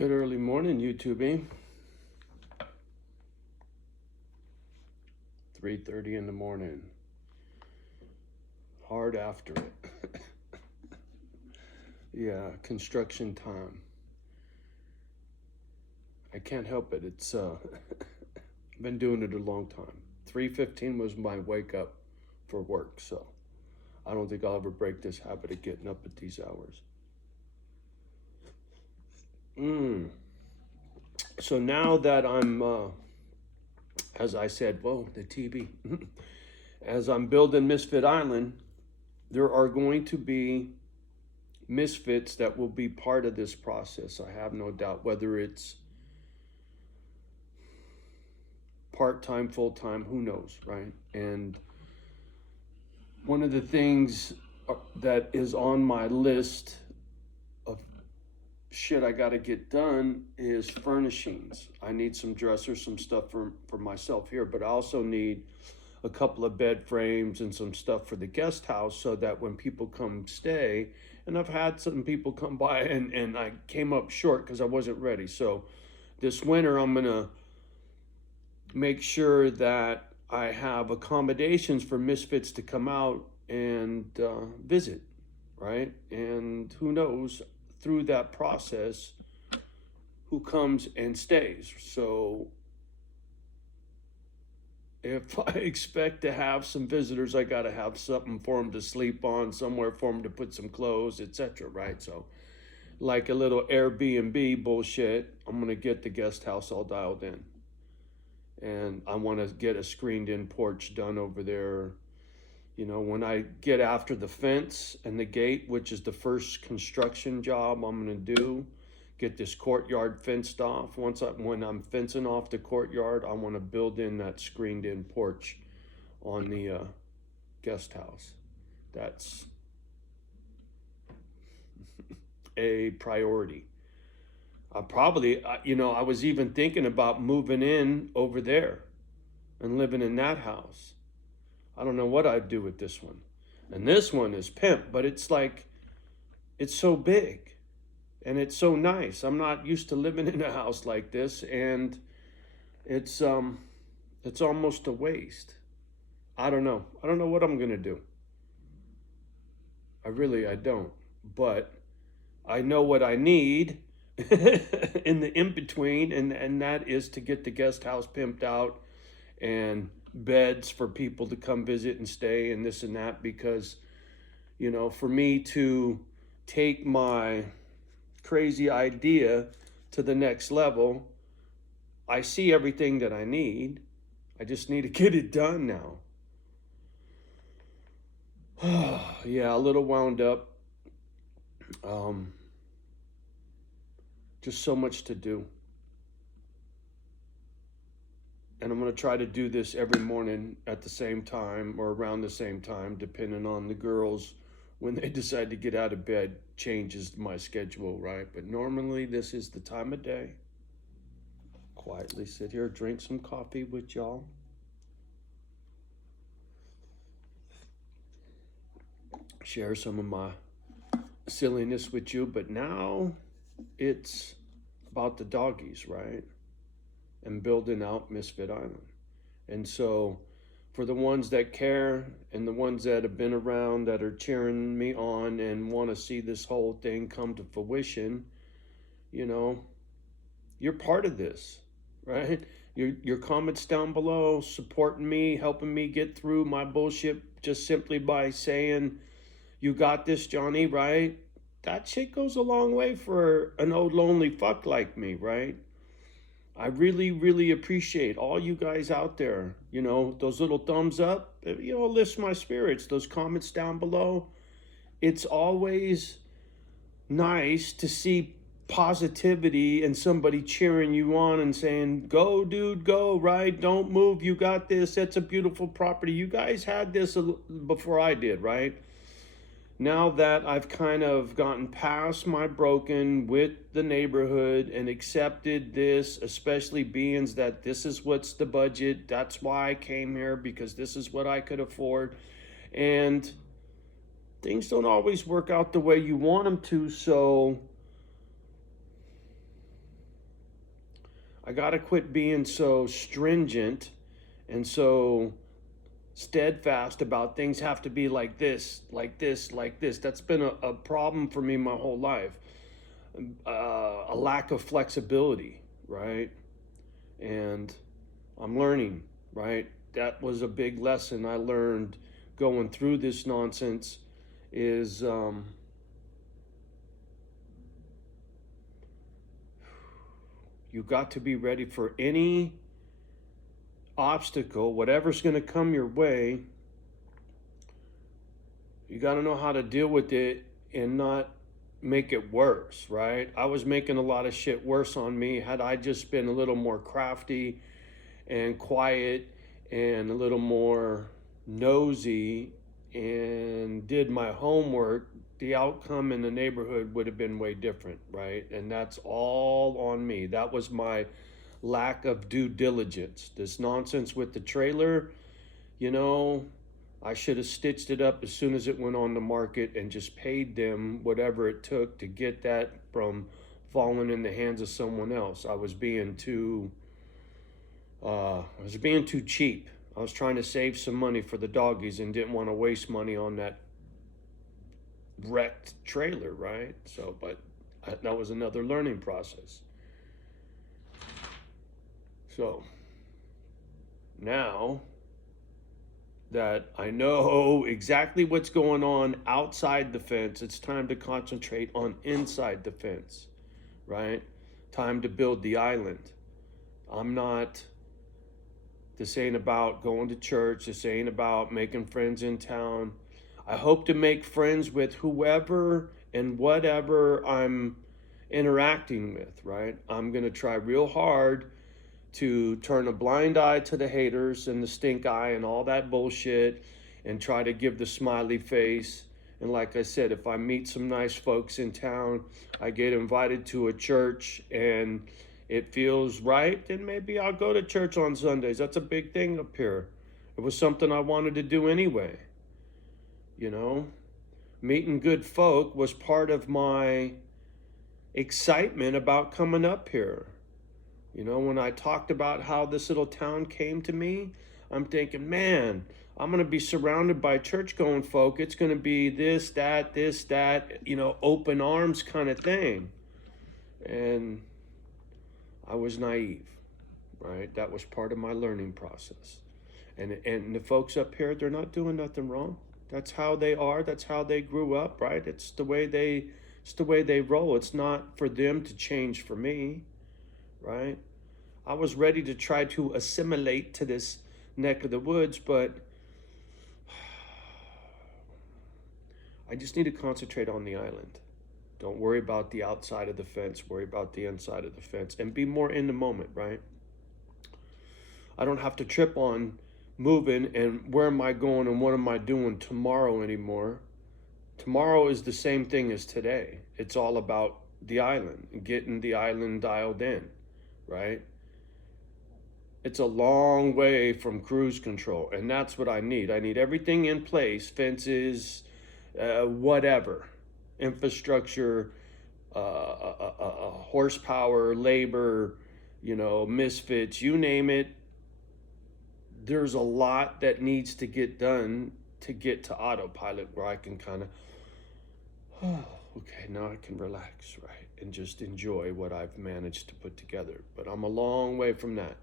Good early morning, YouTube. 3:30 in the morning. Hard after it. Yeah, construction time. I can't help it. It's been doing it a long time. 3:15 was my wake up for work, so I don't think I'll ever break this habit of getting up at these hours. So now that I'm, as I said, whoa, the TV. As I'm building Misfit Island, there are going to be misfits that will be part of this process. I have no doubt, whether it's part-time, full-time, who knows, right? And one of the things that is on my list of shit I got to get done is furnishings. I need some dressers, some stuff for myself here, but I also need a couple of bed frames and some stuff for the guest house so that when people come stay, and I've had some people come by and I came up short because I wasn't ready. So this winter I'm gonna make sure that I have accommodations for misfits to come out and visit, right? And who knows through that process who comes and stays. So if I expect to have some visitors, I got to have something for them to sleep on, somewhere for them to put some clothes, etc. Right? So, like a little Airbnb bullshit, I'm gonna get the guest house all dialed in, and I want to get a screened-in porch done over there. You know, when I get after the fence and the gate, which is the first construction job I'm gonna do, get this courtyard fenced off. When I'm fencing off the courtyard, I want to build in that screened-in porch on the guest house. That's a priority. I was even thinking about moving in over there and living in that house. I don't know what I'd do with this one. And this one is pimp, but it's like, it's so big. And it's so nice. I'm not used to living in a house like this, and it's almost a waste. I don't know. I don't know what I'm gonna do. I don't. But I know what I need in the in between, and that is to get the guest house pimped out and beds for people to come visit and stay and this and that, because for me to take my crazy idea to the next level, I see everything that I need. I just need to get it done now. Yeah, a little wound up. Just so much to do. And I'm going to try to do this every morning at the same time or around the same time, depending on the girls. When they decide to get out of bed, changes my schedule, right? But normally this is the time of day. Quietly sit here, drink some coffee with y'all. Share some of my silliness with you, but now it's about the doggies, right? And building out Misfit Island. And so for the ones that care and the ones that have been around that are cheering me on and want to see this whole thing come to fruition, you're part of this, right? Your comments down below, supporting me, helping me get through my bullshit just simply by saying, you got this, Johnny, right? That shit goes a long way for an old lonely fuck like me, right? I really, really appreciate all you guys out there. Those little thumbs up, lifts my spirits. Those comments down below. It's always nice to see positivity and somebody cheering you on and saying, go, dude, go, right? Don't move. You got this. That's a beautiful property. You guys had this before I did, right? Now that I've kind of gotten past my broken with the neighborhood and accepted this, especially being that this is what's the budget, that's why I came here, because this is what I could afford. And things don't always work out the way you want them to, so I got to quit being so stringent and so steadfast about things have to be like this, like this, like this. That's been a problem for me my whole life. A lack of flexibility, right? And I'm learning, right? That was a big lesson I learned going through this nonsense is you got to be ready for any obstacle, whatever's going to come your way. You got to know how to deal with it and not make it worse, right? I was making a lot of shit worse on me. Had I just been a little more crafty and quiet and a little more nosy and did my homework, the outcome in the neighborhood would have been way different, right? And that's all on me. That was my lack of due diligence. This nonsense with the trailer, you know, I should have stitched it up as soon as it went on the market and just paid them whatever it took to get that from falling in the hands of someone else. I was being too cheap. I was trying to save some money for the doggies and didn't want to waste money on that wrecked trailer, right? So, but that was another learning process. So now that I know exactly what's going on outside the fence, it's time to concentrate on inside the fence, right? Time to build the island. I'm not, this ain't about going to church. This ain't about making friends in town. I hope to make friends with whoever and whatever I'm interacting with, right? I'm going to try real hard to turn a blind eye to the haters and the stink eye and all that bullshit and try to give the smiley face. And like I said, if I meet some nice folks in town, I get invited to a church and it feels right, then maybe I'll go to church on Sundays. That's a big thing up here. It was something I wanted to do anyway. You know, meeting good folk was part of my excitement about coming up here. You know, when I talked about how this little town came to me, I'm thinking, man, I'm going to be surrounded by church going folk. It's going to be this, that, you know, open arms kind of thing. And I was naive, right? That was part of my learning process. And the folks up here, they're not doing nothing wrong. That's how they are. That's how they grew up, right? It's the way they roll. It's not for them to change for me, right? I was ready to try to assimilate to this neck of the woods, but I just need to concentrate on the island. Don't worry about the outside of the fence, worry about the inside of the fence and be more in the moment, right? I don't have to trip on moving and where am I going and what am I doing tomorrow anymore. Tomorrow is the same thing as today. It's all about the island and getting the island dialed in, right? It's a long way from cruise control, and that's what I need. I need everything in place, fences, whatever, infrastructure, horsepower, labor, you know, misfits, you name it. There's a lot that needs to get done to get to autopilot where I can kind of, oh, okay, now I can relax, right? And just enjoy what I've managed to put together. But I'm a long way from that.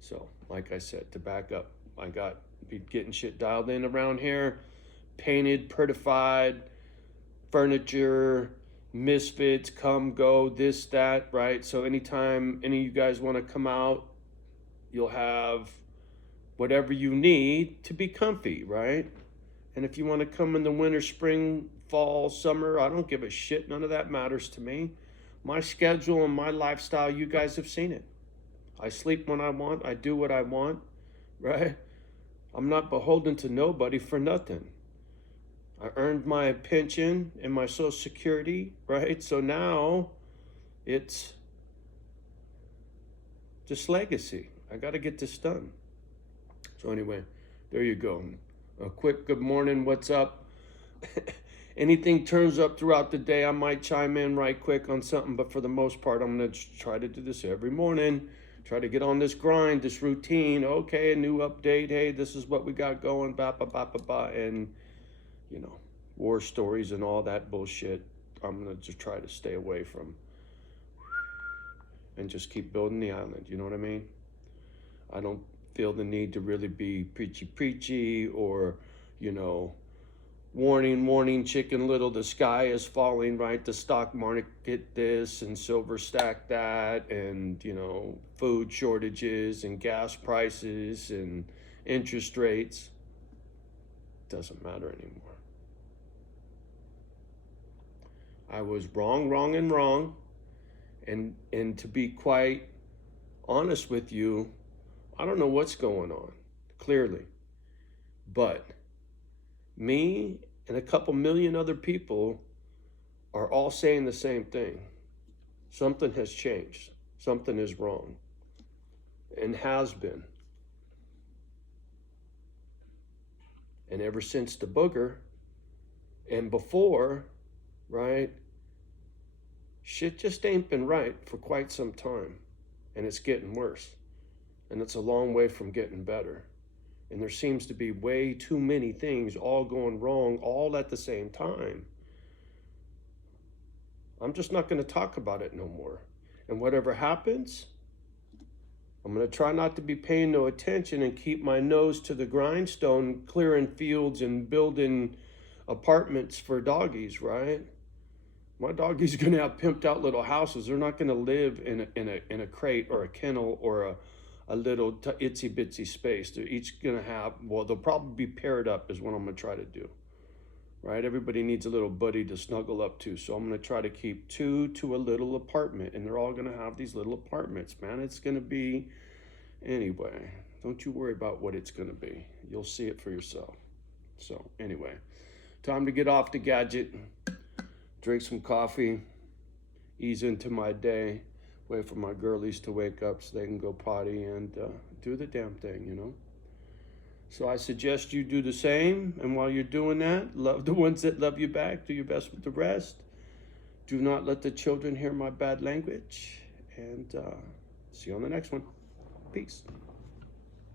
So, like I said, to back up, I got be getting shit dialed in around here, painted, prettified, furniture, misfits, come, go, this, that, right? So anytime any of you guys want to come out, you'll have whatever you need to be comfy, right? And if you want to come in the winter, spring, fall, summer, I don't give a shit. None of that matters to me. My schedule and my lifestyle, you guys have seen it. I sleep when I want. I do what I want, right? I'm not beholden to nobody for nothing. I earned my pension and my Social Security, right? So now it's just legacy. I got to get this done. So anyway, there you go. A quick good morning, what's up? Anything turns up throughout the day, I might chime in right quick on something, but for the most part, I'm going to try to do this every morning. Try to get on this grind, this routine. Okay, a new update. Hey, this is what we got going. Ba ba ba ba ba. And you know, war stories and all that bullshit. I'm gonna just try to stay away from, and just keep building the island. You know what I mean? I don't feel the need to really be preachy or, you know, warning, warning, Chicken Little, the sky is falling, right? The stock market this and silver stack that, and, you know, food shortages and gas prices and interest rates. Doesn't matter anymore. I was wrong, wrong, and wrong. And to be quite honest with you, I don't know what's going on, clearly. But me and a couple million other people are all saying the same thing. Something has changed. Something is wrong. And has been. And ever since the booger and before, right, shit just ain't been right for quite some time. And it's getting worse. And it's a long way from getting better. And there seems to be way too many things all going wrong all at the same time. I'm just not going to talk about it no more. And whatever happens, I'm going to try not to be paying no attention and keep my nose to the grindstone, clearing fields and building apartments for doggies, right? My doggies are going to have pimped out little houses. They're not going to live in a crate or a kennel or a little itsy bitsy space. They're each going to have, well, they'll probably be paired up is what I'm going to try to do, right? Everybody needs a little buddy to snuggle up to. So I'm going to try to keep 2 to a little apartment, and they're all going to have these little apartments, man. It's going to be, anyway, don't you worry about what it's going to be. You'll see it for yourself. So anyway, time to get off the gadget, drink some coffee, ease into my day, wait for my girlies to wake up so they can go potty and do the damn thing, you know? So I suggest you do the same. And while you're doing that, love the ones that love you back. Do your best with the rest. Do not let the children hear my bad language. And see you on the next one. Peace.